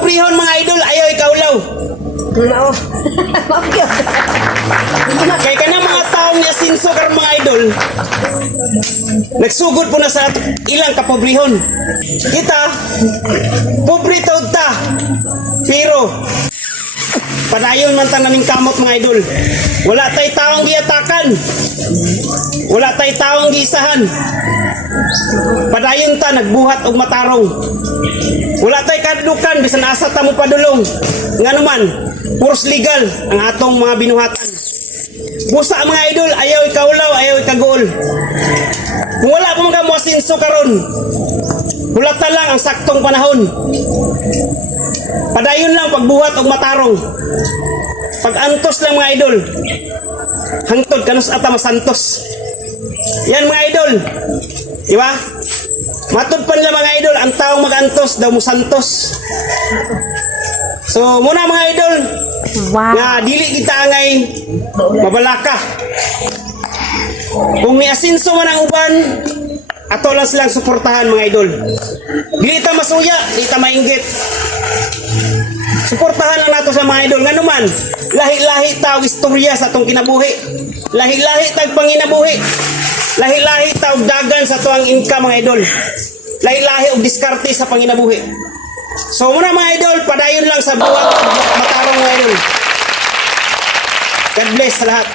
kapobrihon mga idol, ayaw ikaulaw. No. Kaya ka na mga taong ni Asinso karon mga idol, nagsugod po na sa ilang kapobrihon. Kita, pobre taod ta, pero padayon man tananing kamot mga idol. Wala tay taong giatakan, wala tay taong giisahan. Padayon ta nagbuhat og matarong. Wala tay kadukan bisan asa ta mo padulong. Nganuman, puros legal ang atong mga binuhatan. Busa mga idol, ayaw ikaulaw, ayaw ikagool. Kung wala pa mga Asinso karon, hulata lang ang saktong panahon. Padayon lang pagbuhat og matarong. Pag-antos lang mga idol, hangtod kanus ata masantos. Yan mga idol, di ba? Matud pa nila mga idol, ang taong mag-antos daw mo santos. So muna mga idol, Wow. nga dili kita angay mabalaka. Kung ni Asinso man ang uban, ato lang silang suportahan mga idol. Dili ta masuya, dili ta mainggit. Suportahan lang nato sa mga idol. Nga naman, lahi-lahi tawag istorya sa atong kinabuhi. Lahi-lahi tag panginabuhi. Lahi-lahi tawag dagan sa tuang income mga idol. Lahi-lahi og diskarte sa panginabuhi. So muna mga idol, padayon lang sa buwag matarong mga idol. God bless sa lahat.